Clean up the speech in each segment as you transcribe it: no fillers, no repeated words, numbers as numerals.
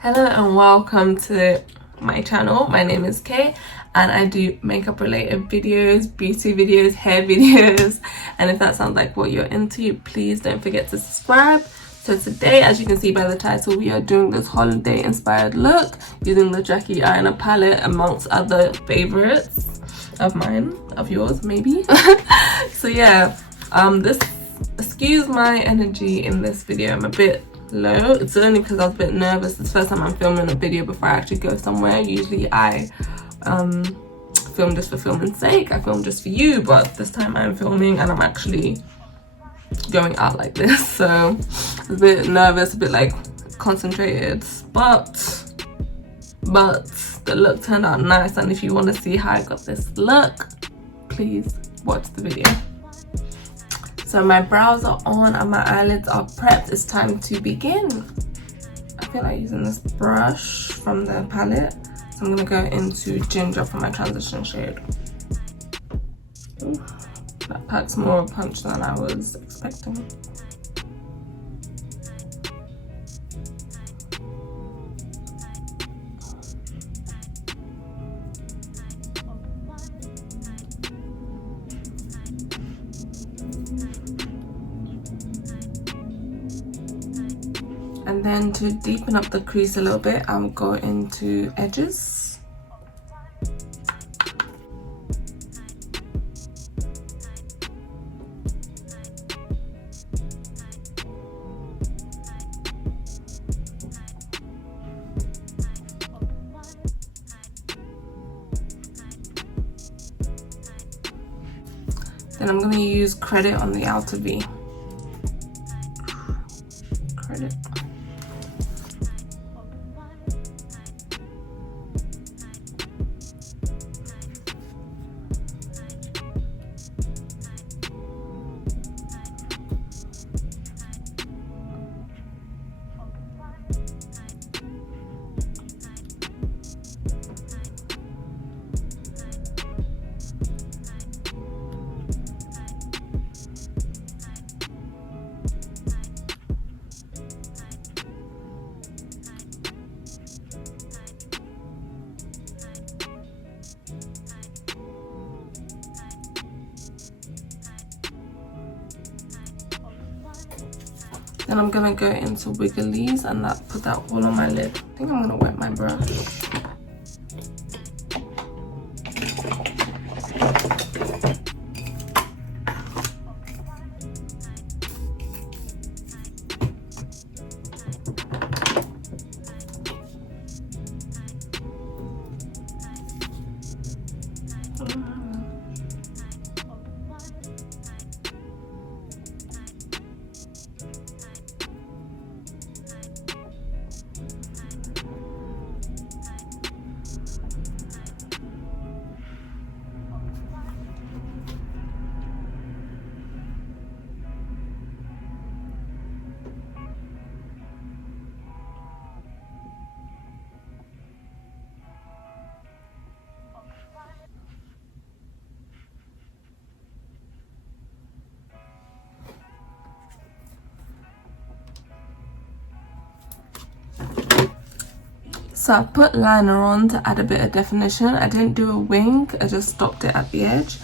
Hello and welcome to my channel. My name is Kay and I do makeup related videos, beauty videos, hair videos, and if that sounds like what you're into, please don't forget to subscribe. So today, as you can see by the title, we are doing this holiday inspired look using the Jackie Aina palette amongst other favorites of mine, of yours maybe. So yeah, excuse my energy in this video. I'm a bit low. It's only because I was a bit nervous. It's the first time I'm filming a video before I actually go somewhere. Usually I film just for filming's sake. I film just for you, but this time I'm filming and I'm actually going out like this, so I was a bit nervous, a bit like concentrated, but the look turned out nice. And if you want to see how I got this look, please watch the video. So my brows are on and my eyelids are prepped. It's time to begin. I feel like using this brush from the palette, so I'm gonna go into ginger for my transition shade. Ooh, that packs more of a punch than I was expecting. And then to deepen up the crease a little bit, I'm going into edges. Then I'm going to use credit on the outer V. Credit. Then I'm gonna go into wigglies and put that all on my lid. I think I'm gonna wet my brush. So I put liner on to add a bit of definition. I didn't do a wing, I just stopped it at the edge.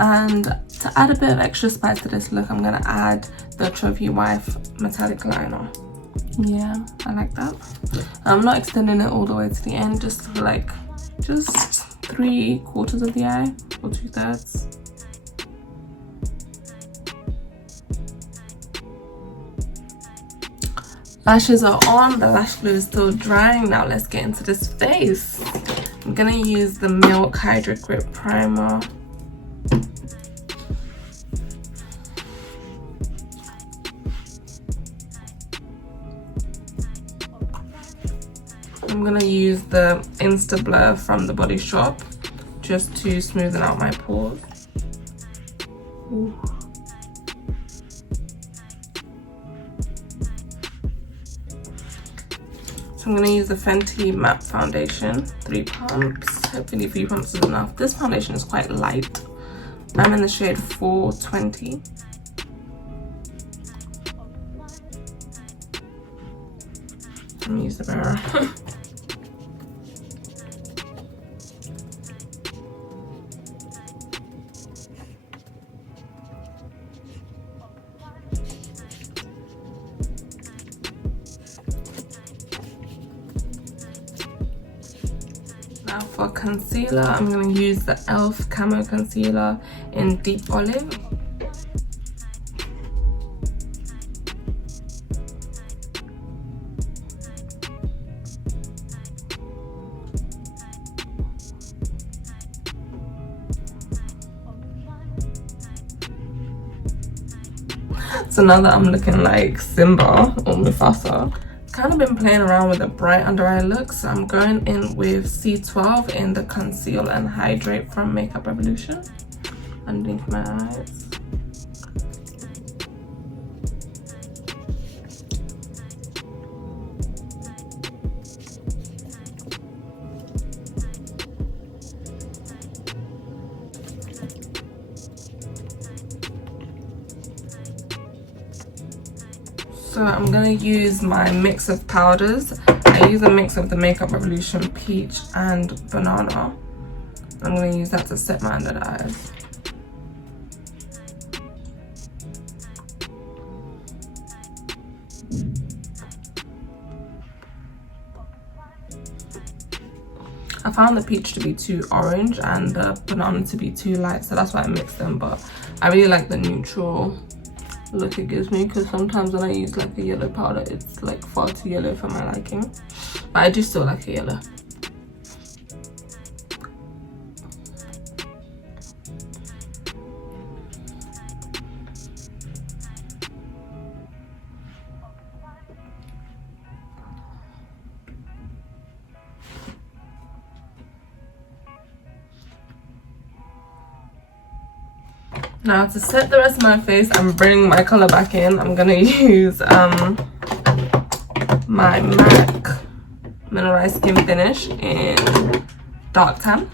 And to add a bit of extra spice to this look, I'm gonna add the Trophy Wife metallic liner. Yeah, I like that. I'm not extending it all the way to the end, just 3/4 of the eye or 2/3. Lashes are on, the lash glue is still drying. Now let's get into this face. I'm gonna use the Milk Hydrate Grip Primer. I'm gonna use the Insta Blur from the Bodyshop just to smoothen out my pores. Ooh. So I'm going to use the Fenty Matte Foundation, 3 pumps. Hopefully 3 pumps is enough. This foundation is quite light. I'm in the shade 420. Let me use the mirror. Now for concealer, I'm going to use the e.l.f. Camo Concealer in Deep Olive. So now that I'm looking like Simba or Mufasa, kind of been playing around with a bright under eye look, so I'm going in with C12 in the Conceal and Hydrate from Makeup Revolution underneath my eyes. So I'm going to use my mix of powders. I use a mix of the Makeup Revolution Peach and Banana. I'm going to use that to set my under the eyes. I found the peach to be too orange and the banana to be too light, so that's why I mixed them, but I really like the neutral look it gives me, because sometimes when I use like a yellow powder, it's like far too yellow for my liking, but I do still like a yellow. Now to set the rest of my face, I'm bringing my colour back in. I'm gonna use my MAC Mineralized Skin Finish in Dark Tan.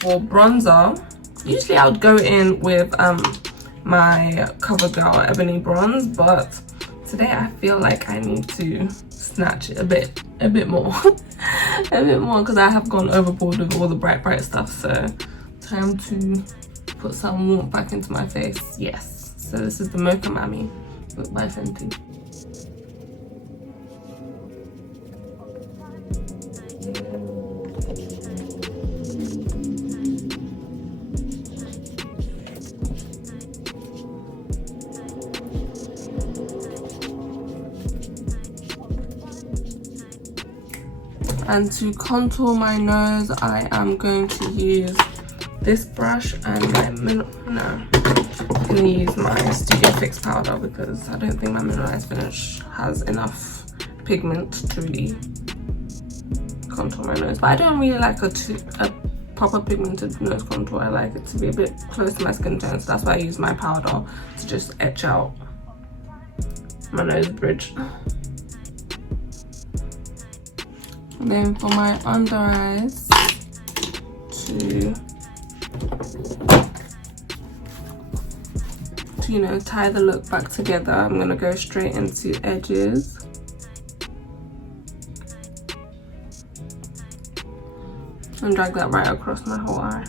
For bronzer, usually I would go in with my CoverGirl Ebony Bronze, but today I feel like I need to snatch it a bit more a bit more, because I have gone overboard with all the bright stuff. So time to put some warmth back into my face. Yes, so this is the Mocha Mami by Fenty. And to contour my nose, I am going to use this brush and I'm going to use my Studio Fix powder, because I don't think my mineralized finish has enough pigment to really contour my nose. But I don't really like a proper pigmented nose contour. I like it to be a bit close to my skin tone, so that's why I use my powder to just etch out my nose bridge. And then for my under eyes, to you know, tie the look back together, I'm gonna go straight into edges. And drag that right across my whole eye.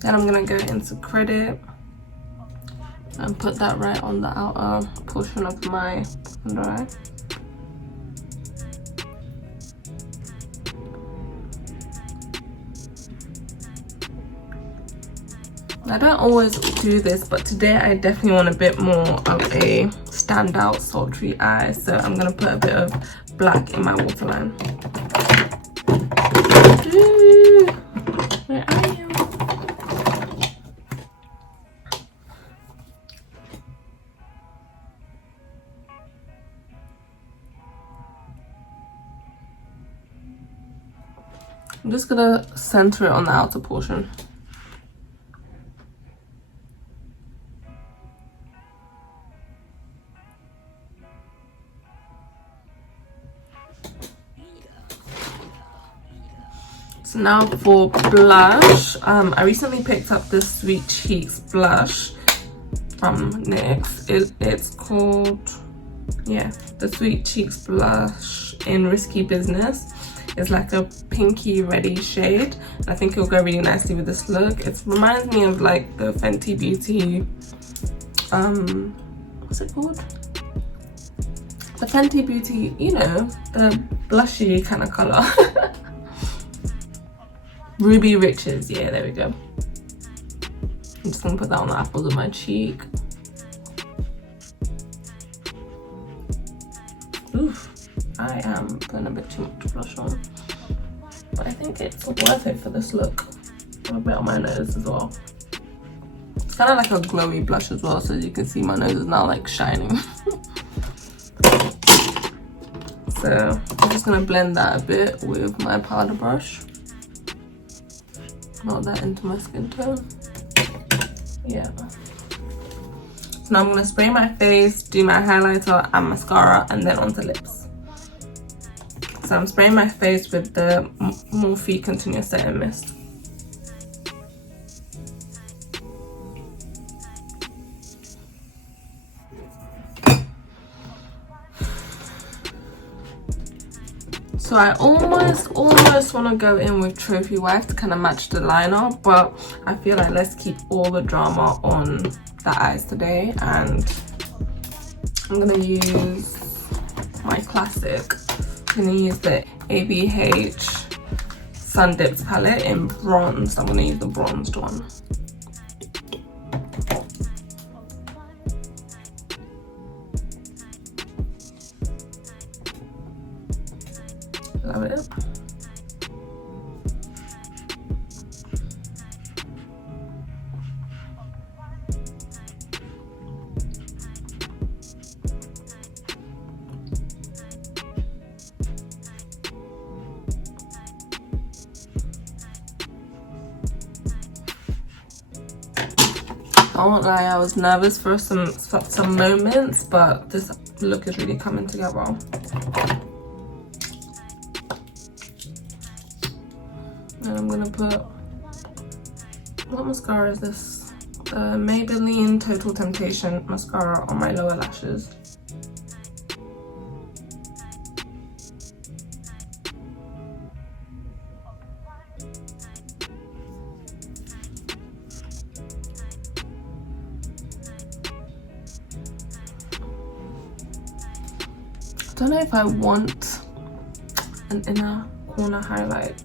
Then I'm gonna go into Credit and put that right on the outer portion of my under eye. I don't always do this, but today I definitely want a bit more of a standout sultry eye, so I'm gonna put a bit of black in my waterline. Where are you? I'm just gonna center it on the outer portion. So now for blush, I recently picked up this Sweet Cheeks blush from NYX. It's called, yeah, the Sweet Cheeks blush in Risky Business. It's like a pinky reddy shade, and I think it'll go really nicely with this look. It reminds me of like the Fenty Beauty, what's it called? The Fenty Beauty, you know, the blushy kind of color. Ruby Riches, yeah, there we go. I'm just gonna put that on the apples of my cheek. Oof, I am putting a bit too much blush on, but I think it's worth it for this look. A bit on my nose as well. It's kind of like a glowy blush as well, so as you can see my nose is now like shining. So I'm just gonna blend that a bit with my powder brush. Melt that into my skin tone. Yeah. So now I'm gonna spray my face, do my highlighter and mascara, and then onto lips. So I'm spraying my face with the Morphe Continuous Setting Mist. So I almost want to go in with Trophy Wife to kind of match the liner, but I feel like let's keep all the drama on the eyes today, and I'm going to use my classic. I'm going to use the ABH Sun Dips palette in bronze. I'm going to use the bronzed one. Love it. I won't lie, I was nervous for some moments, but this look is really coming together. And I'm gonna put, what mascara is this? The Maybelline Total Temptation mascara on my lower lashes. I don't know if I want an inner corner highlight.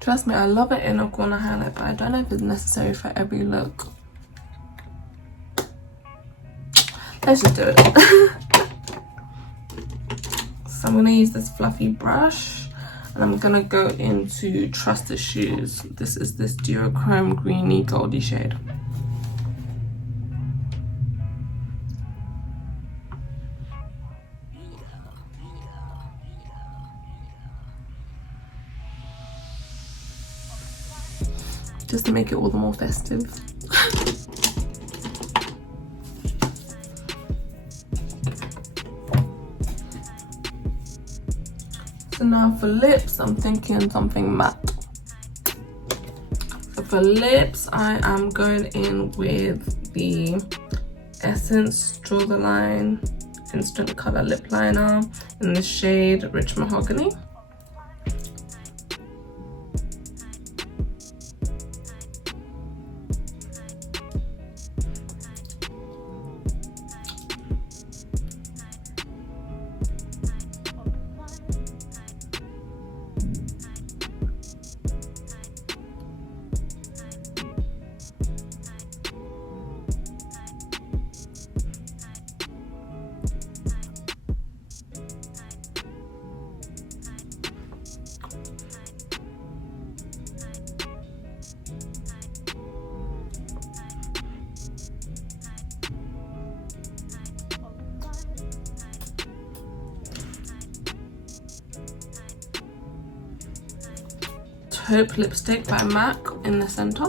Trust me, I love an inner corner highlight, but I don't know if it's necessary for every look. Let's just do it. So I'm gonna use this fluffy brush, and I'm gonna go into Trusted Shoes. This is this duochrome greeny goldy shade. Just to make it all the more festive. So now for lips, I'm thinking something matte. So for lips, I am going in with the Essence Draw the Line Instant Color Lip Liner in the shade Rich Mahogany. Taupe lipstick by MAC in the center.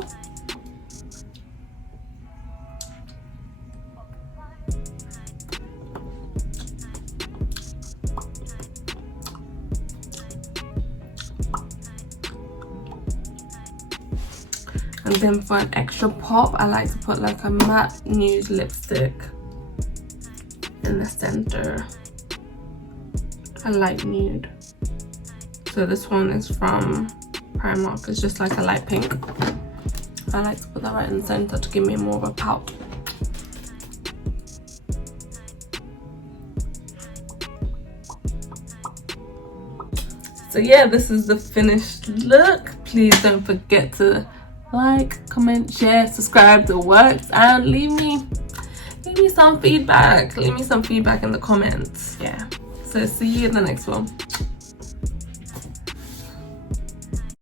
And then for an extra pop, I like to put like a matte nude lipstick in the center. A light nude. So this one is from Primark. It's just like a light pink. I like to put that right in the center to give me more of a pout. So yeah, this is the finished look. Please don't forget to like, comment, share, subscribe to works, and leave me some feedback. Leave me some feedback in the comments. Yeah. So see you in the next one.